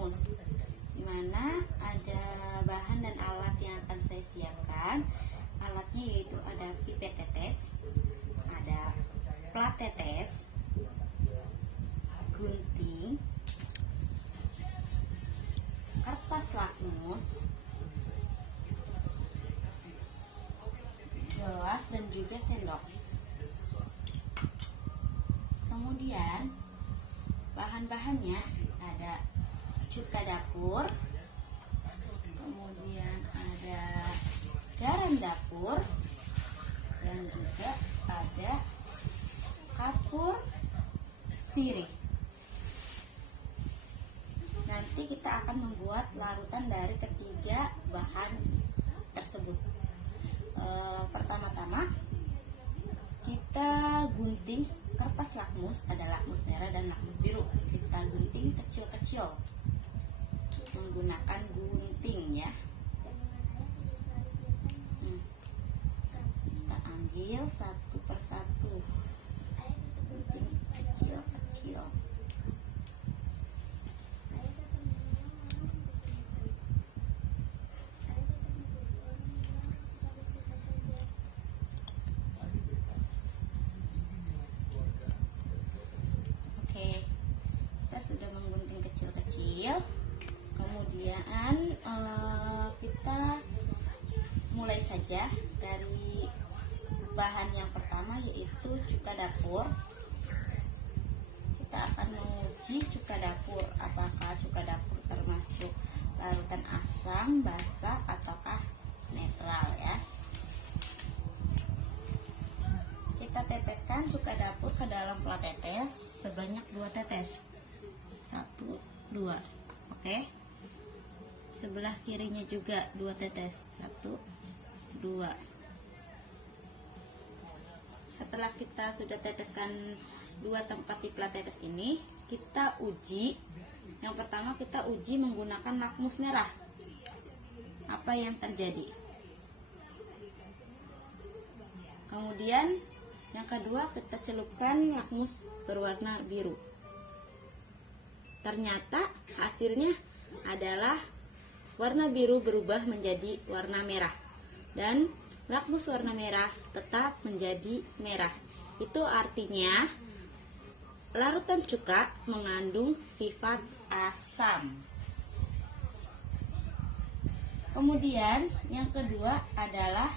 lakmus, dimana ada bahan dan alat yang akan saya siapkan. Alatnya yaitu ada pipet tetes, ada plat tetes, gunting, kertas lakmus, gelas, dan juga sendok. Kemudian bahan-bahannya ada cuka dapur, kemudian ada garam dapur, dan juga ada kapur sirih. Nanti kita akan membuat larutan dari ketiga bahan tersebut. Pertama-tama kita gunting kertas lakmus, ada lakmus merah dan lakmus biru. Kita gunting kecil-kecil menggunakan gunting ya. Kita ambil satu persatu, gunting kecil-kecil. Sudah menggunting kecil-kecil, kemudian kita mulai saja dari bahan yang pertama, yaitu cuka dapur. Kita akan menguji cuka dapur, apakah cuka dapur termasuk larutan asam, basa, ataukah netral ya. Kita teteskan cuka dapur ke dalam plat tetes sebanyak 2 tetes. 1, 2. Oke. Sebelah kirinya juga 2 tetes. 1, 2. Setelah kita sudah teteskan 2 tempat di plat tetes ini, kita uji. Yang pertama kita uji menggunakan lakmus merah. Apa yang terjadi? Kemudian yang kedua kita celupkan lakmus berwarna biru. Ternyata hasilnya adalah warna biru berubah menjadi warna merah, dan lakmus warna merah tetap menjadi merah. Itu artinya larutan cuka mengandung sifat asam. Kemudian yang kedua adalah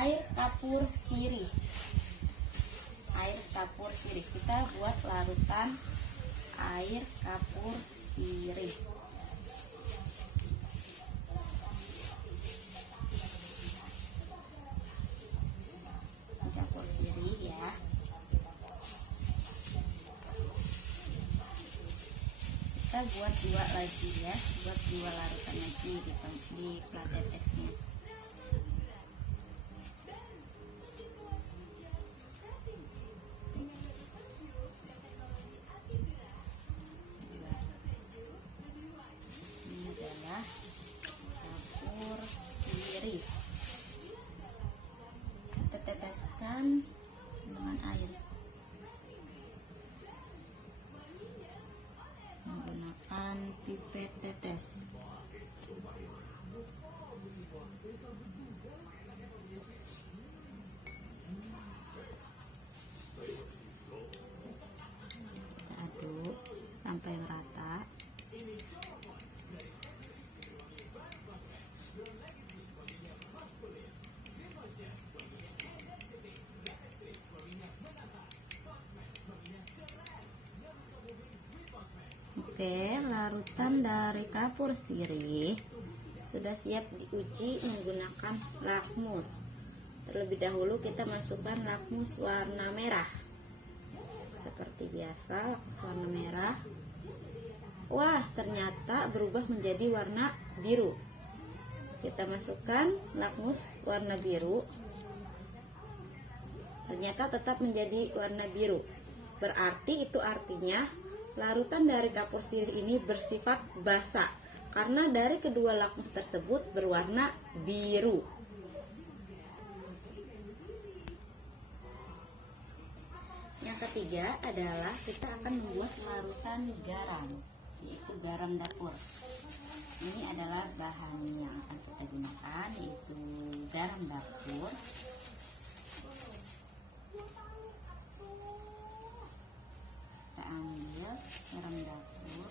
air kapur sirih. Air kapur sirih, kita buat larutan air kapur sirih. Kapur sirih ya. Kita buat 2 lagi ya, buat 2 larutan lagi di plat tetesnya. Kapur sirih kita teteskan dengan air menggunakan pipet tetes. Kita aduk sampai merata. Oke, larutan dari kapur sirih sudah siap diuji menggunakan lakmus. Terlebih dahulu kita masukkan lakmus warna merah. Seperti biasa, lakmus warna merah. Wah, ternyata berubah menjadi warna biru. Kita masukkan lakmus warna biru. Ternyata tetap menjadi warna biru. Berarti itu artinya larutan dari kapur sirih ini bersifat basa, karena dari kedua lakmus tersebut berwarna biru. Yang ketiga adalah kita akan membuat larutan garam yaitu garam dapur. Ini adalah bahan yang akan kita gunakan, yaitu garam dapur. Kita ambil garam dapur.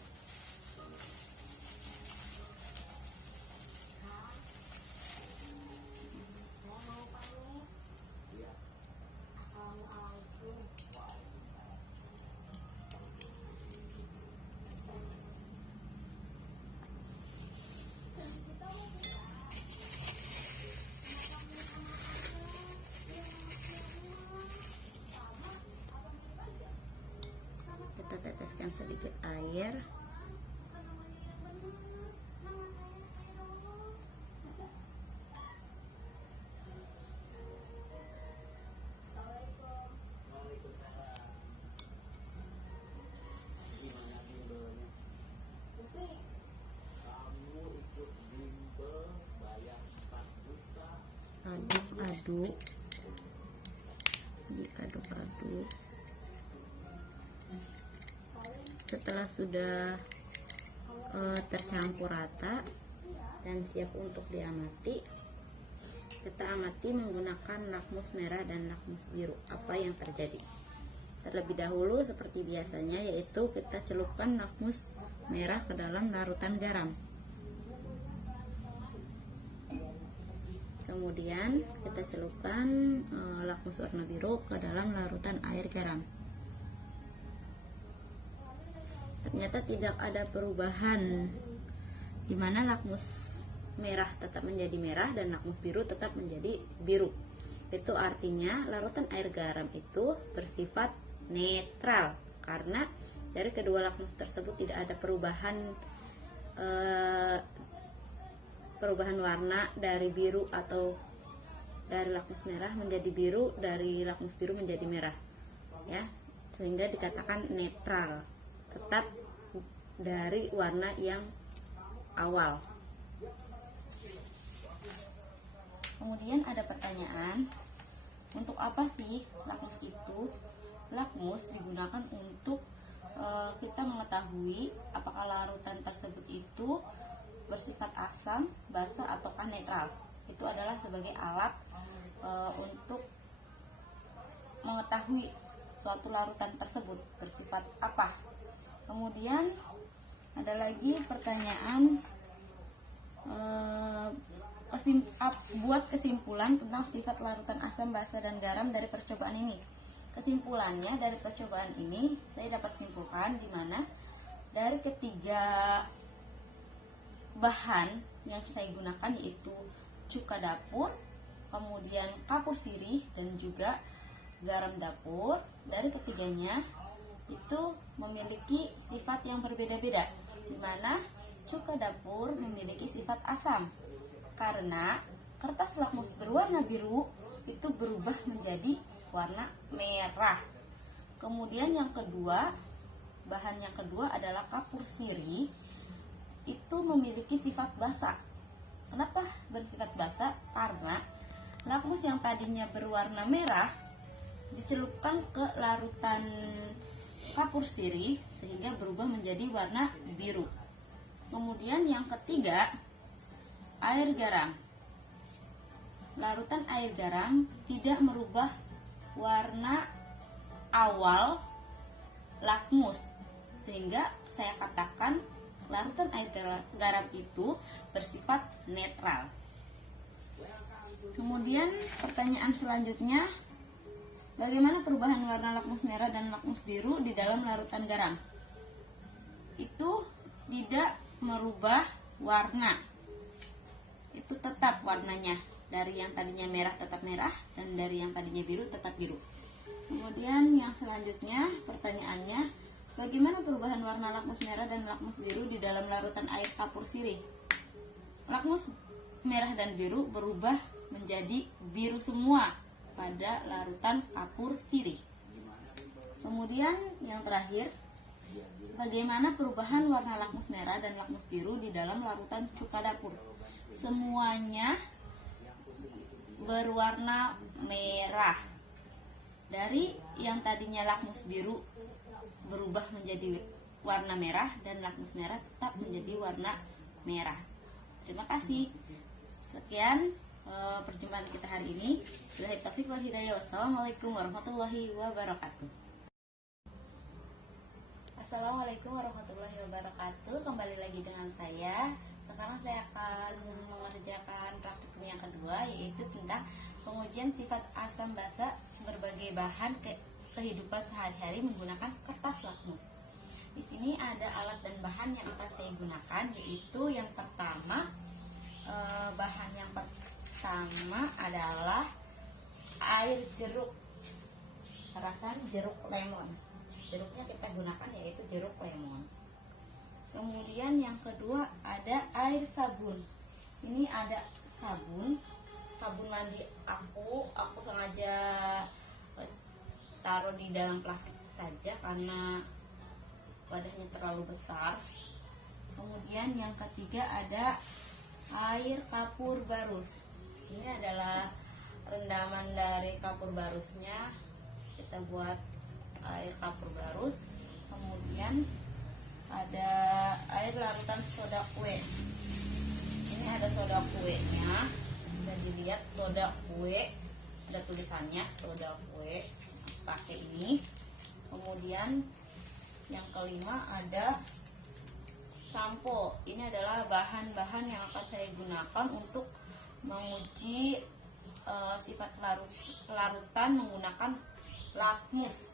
Kita teteskan sedikit air. Aduk-aduk, diaduk-aduk. Setelah sudah tercampur rata dan siap untuk diamati, kita amati menggunakan lakmus merah dan lakmus biru. Apa yang terjadi? Terlebih dahulu seperti biasanya, yaitu kita celupkan lakmus merah ke dalam larutan garam. Kemudian kita celupkan lakmus warna biru ke dalam larutan air garam. Ternyata tidak ada perubahan, di mana lakmus merah tetap menjadi merah dan lakmus biru tetap menjadi biru. Itu artinya larutan air garam itu bersifat netral, karena dari kedua lakmus tersebut tidak ada perubahan warna dari biru atau dari lakmus merah menjadi biru, dari lakmus biru menjadi merah, ya, sehingga dikatakan netral, tetap dari warna yang awal. Kemudian ada pertanyaan, untuk apa sih lakmus itu? Lakmus digunakan untuk kita mengetahui apakah larutan tersebut itu bersifat asam, basa, ataukah netral. Itu adalah sebagai alat untuk mengetahui suatu larutan tersebut bersifat apa. Kemudian ada lagi pertanyaan, buat kesimpulan tentang sifat larutan asam, basa, dan garam dari percobaan ini. Kesimpulannya dari percobaan ini saya dapat simpulkan di mana dari ketiga bahan yang saya gunakan, yaitu cuka dapur, kemudian kapur sirih, dan juga garam dapur, dari ketiganya itu memiliki sifat yang berbeda-beda, di mana cuka dapur memiliki sifat asam karena kertas lakmus berwarna biru itu berubah menjadi warna merah. Kemudian yang kedua, bahan yang kedua adalah kapur sirih, itu memiliki sifat basa. Kenapa bersifat basa? Karena lakmus yang tadinya berwarna merah dicelupkan ke larutan kapur sirih sehingga berubah menjadi warna biru. Kemudian yang ketiga, air garam. Larutan air garam tidak merubah warna awal lakmus, sehingga saya katakan larutan air garam itu bersifat netral. Kemudian pertanyaan selanjutnya, bagaimana perubahan warna lakmus merah dan lakmus biru di dalam larutan garam? Itu tidak merubah warna, itu tetap warnanya, dari yang tadinya merah tetap merah dan dari yang tadinya biru tetap biru. Kemudian yang selanjutnya pertanyaannya, bagaimana perubahan warna lakmus merah dan lakmus biru di dalam larutan air kapur sirih? Lakmus merah dan biru berubah menjadi biru semua pada larutan kapur sirih. Kemudian yang terakhir, bagaimana perubahan warna lakmus merah dan lakmus biru di dalam larutan cuka dapur? Semuanya berwarna merah. Dari yang tadinya lakmus biru berubah menjadi warna merah dan lakmus merah tetap menjadi warna merah. Terima kasih. Sekian perjumpaan kita hari ini. Billahi taufiq wal hidayah. Wassalamualaikum warahmatullahi wabarakatuh. Assalamualaikum warahmatullahi wabarakatuh. Kembali lagi dengan saya. Sekarang saya akan mengerjakan praktikum yang kedua, yaitu tentang pengujian sifat asam basa berbagai bahan kehidupan sehari-hari menggunakan kertas lakmus. Di sini ada alat dan bahan yang akan saya gunakan, yaitu yang pertama, bahan yang pertama adalah air jeruk perasan jeruk lemon. Jeruknya kita gunakan yaitu jeruk lemon. Kemudian yang kedua ada air sabun. Ini ada sabun mandi aku sengaja taruh di dalam plastik saja karena wadahnya terlalu besar. Kemudian yang ketiga ada air kapur barus. Ini adalah rendaman dari kapur barusnya. Kita buat air kapur barus. Kemudian ada air larutan soda kue. Ini ada soda kuenya. Bisa dilihat soda kue, ada tulisannya soda kue. Pakai ini. Kemudian yang kelima ada sampo. Ini adalah bahan-bahan yang akan saya gunakan untuk menguji sifat larutan menggunakan lakmus.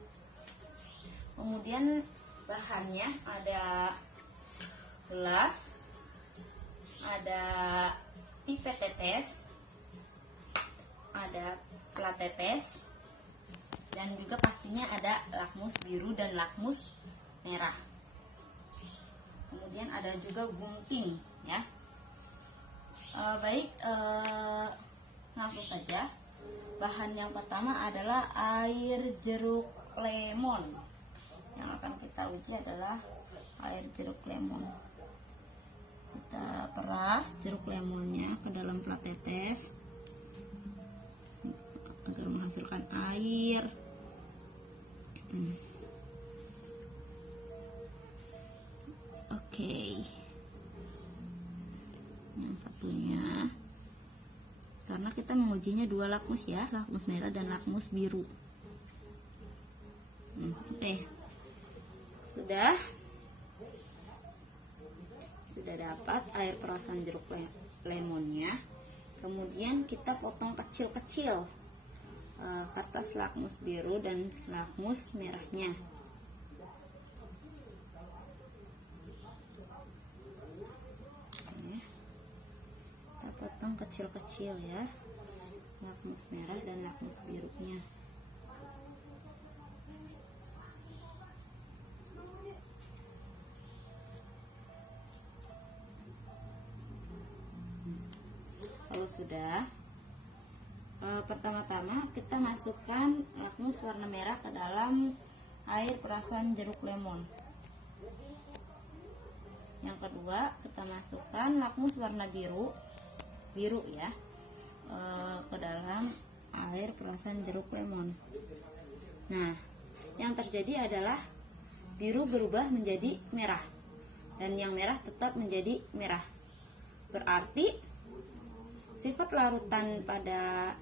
Kemudian bahannya ada gelas, ada pipet tetes, ada plat tetes, dan juga pastinya ada lakmus biru dan lakmus merah. Kemudian ada juga gunting, ya. Langsung saja. Bahan yang pertama adalah air jeruk lemon. Yang akan kita uji adalah air jeruk lemon. Kita peras jeruk lemonnya ke dalam plat tetes agar menghasilkan air. Oke. Yang satunya, karena kita mengujinya dua lakmus ya, lakmus merah dan lakmus biru. Oke. Sudah dapat air perasan jeruk lemonnya. Kemudian kita potong kecil-kecil kertas lakmus biru dan lakmus merahnya. Kita potong kecil-kecil ya, lakmus merah dan lakmus birunya. Kalau sudah, pertama-tama kita masukkan lakmus warna merah ke dalam air perasan jeruk lemon. Yang kedua, kita masukkan lakmus warna biru ya, ke dalam air perasan jeruk lemon. Nah, yang terjadi adalah biru berubah menjadi merah dan yang merah tetap menjadi merah. Berarti sifat larutan pada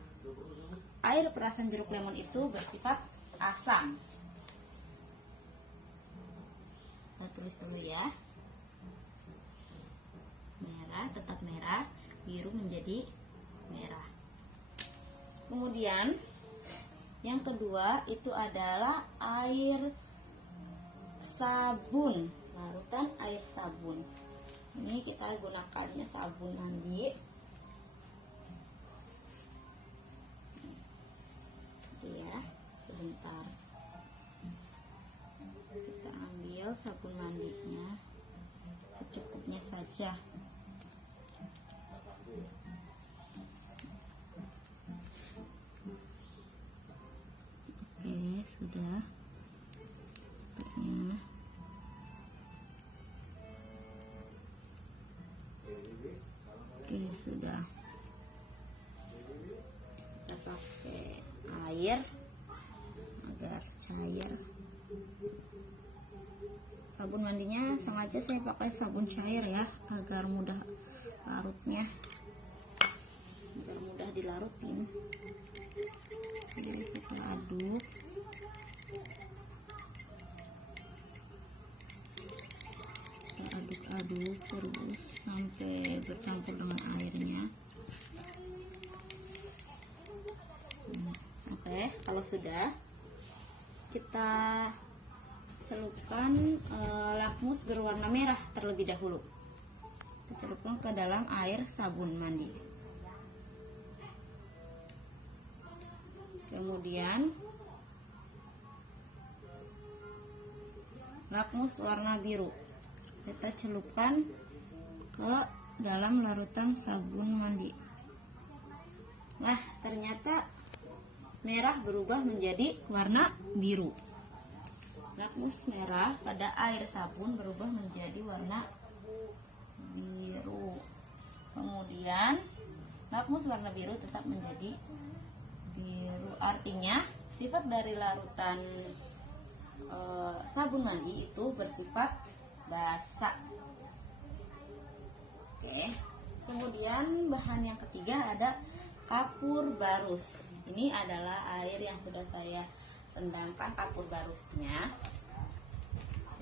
air perasan jeruk lemon itu bersifat asam. Kita tulis dulu ya. Merah tetap merah, biru menjadi merah. Kemudian yang kedua itu adalah air sabun, larutan air sabun. Ini kita gunakannya sabun mandi. Ya, sebentar. Kita ambil sabun mandinya secukupnya saja. Oke, sudah. Oke, sudah. Kita pakai air agar cair. Sabun mandinya sengaja saya pakai sabun cair ya, agar mudah larutnya, agar mudah dilarutin. Jadi kita aduk. Kita aduk-aduk terus sampai bercampur dengan airnya. Oke, kalau sudah, kita celupkan lakmus berwarna merah terlebih dahulu. Kita celupkan ke dalam air sabun mandi. Kemudian lakmus warna biru kita celupkan ke dalam larutan sabun mandi. Nah, ternyata merah berubah menjadi warna biru. Lakmus merah pada air sabun berubah menjadi warna biru. Kemudian lakmus warna biru tetap menjadi biru. Artinya sifat dari larutan sabun mandi itu bersifat basah. Oke. Kemudian bahan yang ketiga ada kapur barus. Ini adalah air yang sudah saya rendamkan kapur barusnya.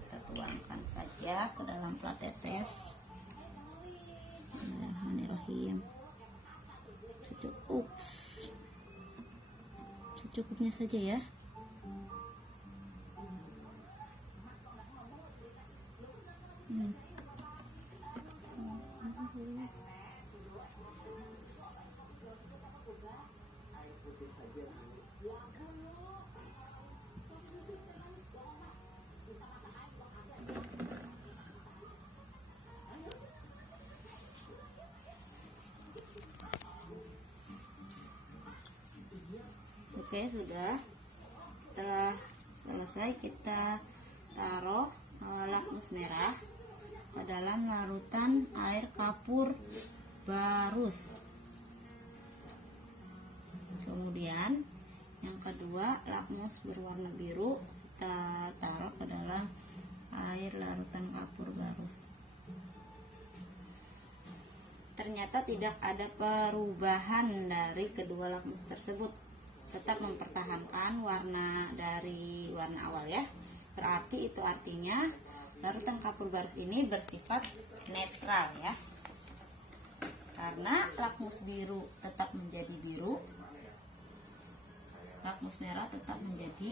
Kita tuangkan saja ke dalam plat tetes. Bismillahirrahmanirrahim. Secukupnya saja ya. Oke, sudah. Setelah selesai, kita taruh lakmus merah ke dalam larutan air kapur barus. Kemudian yang kedua, lakmus berwarna biru kita taruh ke dalam air larutan kapur barus. Ternyata tidak ada perubahan dari kedua lakmus tersebut, tetap mempertahankan warna dari warna awal ya. Berarti itu artinya larutan kapur barus ini bersifat netral ya, karena lakmus biru tetap menjadi biru, lakmus merah tetap menjadi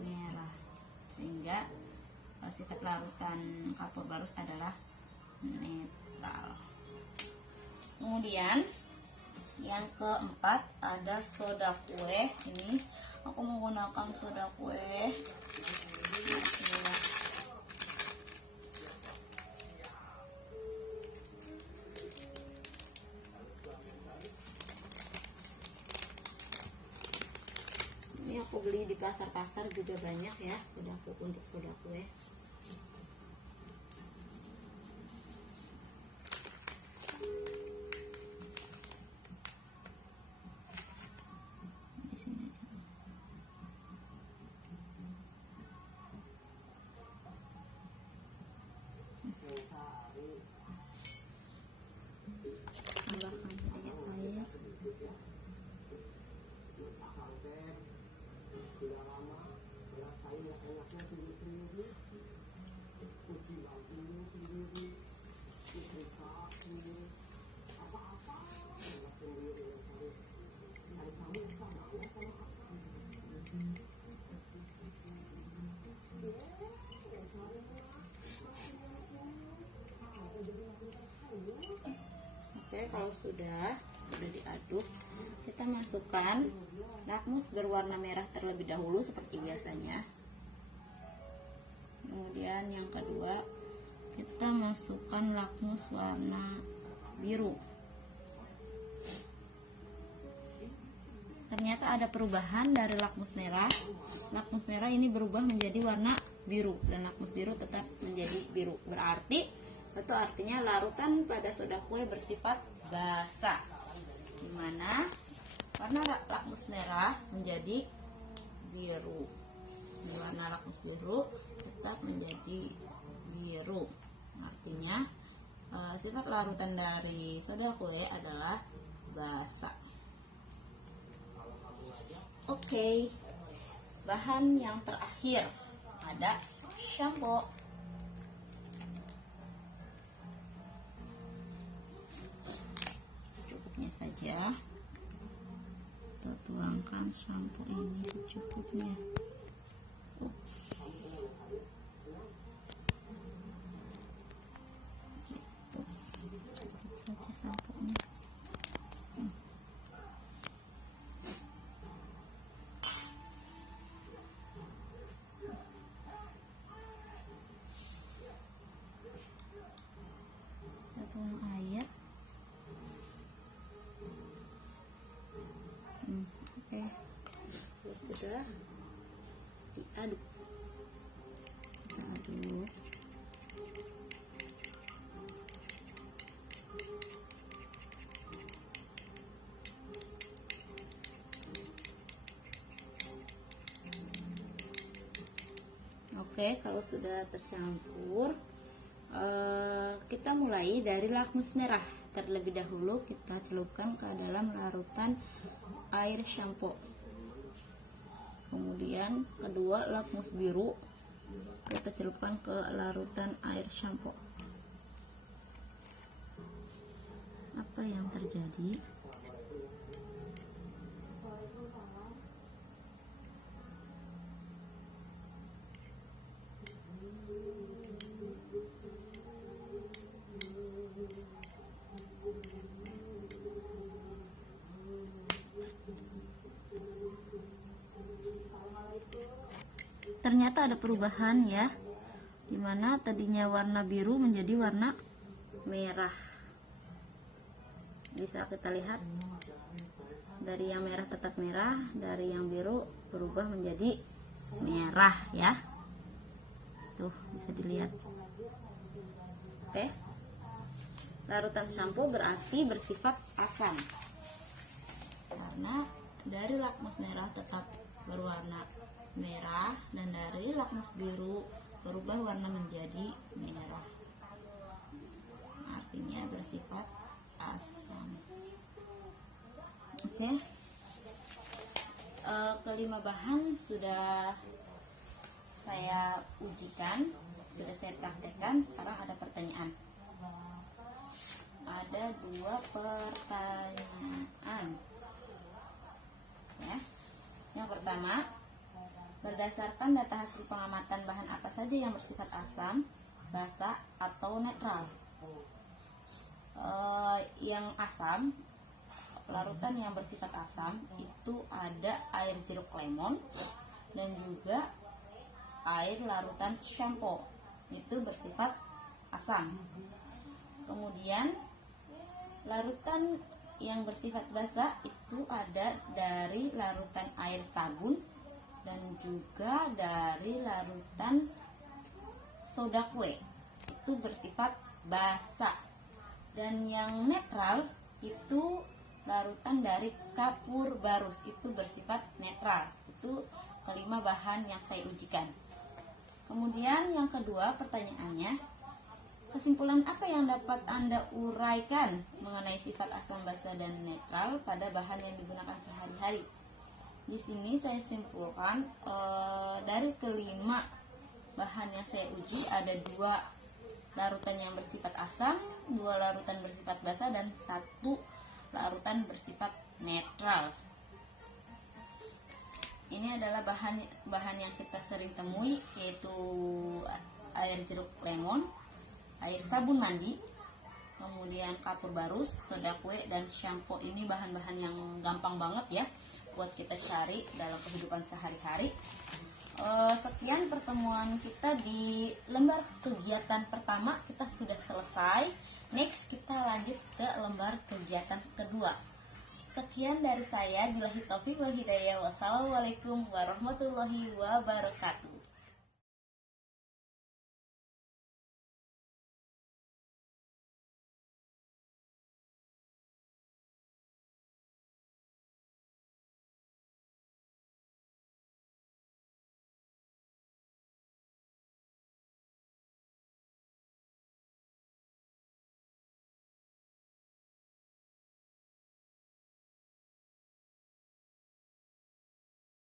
merah, sehingga sifat larutan kapur barus adalah netral. Kemudian yang keempat ada soda kue. Ini aku menggunakan soda kue. Ini aku beli di pasar-pasar juga banyak ya, untuk soda kue. Tambahkan sedikit air. Oke, kalau sudah diaduk, kita masukkan lakmus berwarna merah terlebih dahulu seperti biasanya. Kemudian yang kedua, kita masukkan lakmus warna biru. Ternyata ada perubahan dari lakmus merah. Lakmus merah ini berubah menjadi warna biru, dan lakmus biru tetap menjadi biru. Berarti itu artinya larutan pada soda kue bersifat basah, dimana warna lakmus merah menjadi biru. Warna lakmus biru tetap menjadi biru. Artinya sifat larutan dari soda kue adalah basa. Oke, bahan yang terakhir ada shampoo. Secukupnya saja. Kita tuangkan shampoo ini secukupnya. Ups. Saja shampoo-nya. Kita tuang air. Oke. Sudah diaduk. Kita aduk. Oke, kalau sudah tercampur, kita mulai dari lakmus merah. Terlebih dahulu kita celupkan ke dalam larutan air shampoo. Kemudian kedua, lakmus biru kita celupkan ke larutan air shampoo. Apa yang terjadi? Ternyata ada perubahan ya, dimana tadinya warna biru menjadi warna merah. Bisa kita lihat dari yang merah tetap merah, dari yang biru berubah menjadi merah ya. Tuh bisa dilihat. Oke, larutan shampoo berarti bersifat asam karena dari lakmus merah tetap berwarna merah dan dari lakmus biru berubah warna menjadi merah, artinya bersifat asam. Oke, kelima bahan sudah saya ujikan, sudah saya praktekkan. Sekarang ada pertanyaan, ada 2 pertanyaan ya. Yang pertama, berdasarkan data hasil pengamatan bahan apa saja yang bersifat asam, basa, atau netral? Yang asam, larutan yang bersifat asam itu ada air jeruk lemon dan juga air larutan shampoo, itu bersifat asam. Kemudian larutan yang bersifat basa itu ada dari larutan air sabun dan juga dari larutan soda kue, itu bersifat basa. Dan yang netral itu larutan dari kapur barus, itu bersifat netral. Itu kelima bahan yang saya ujikan. Kemudian yang kedua pertanyaannya, kesimpulan apa yang dapat Anda uraikan mengenai sifat asam, basa, dan netral pada bahan yang digunakan sehari-hari? Di sini saya simpulkan dari kelima bahan yang saya uji ada 2 larutan yang bersifat asam, 2 larutan bersifat basa, dan 1 larutan bersifat netral. Ini adalah bahan yang kita sering temui, yaitu air jeruk lemon, air sabun mandi, kemudian kapur barus, soda kue, dan shampoo. Ini bahan-bahan yang gampang banget ya buat kita cari dalam kehidupan sehari-hari. Sekian pertemuan kita di lembar kegiatan pertama, kita sudah selesai. Next kita lanjut ke lembar kegiatan kedua. Sekian dari saya, billahi taufiq wal hidayah. Wassalamualaikum warahmatullahi wabarakatuh.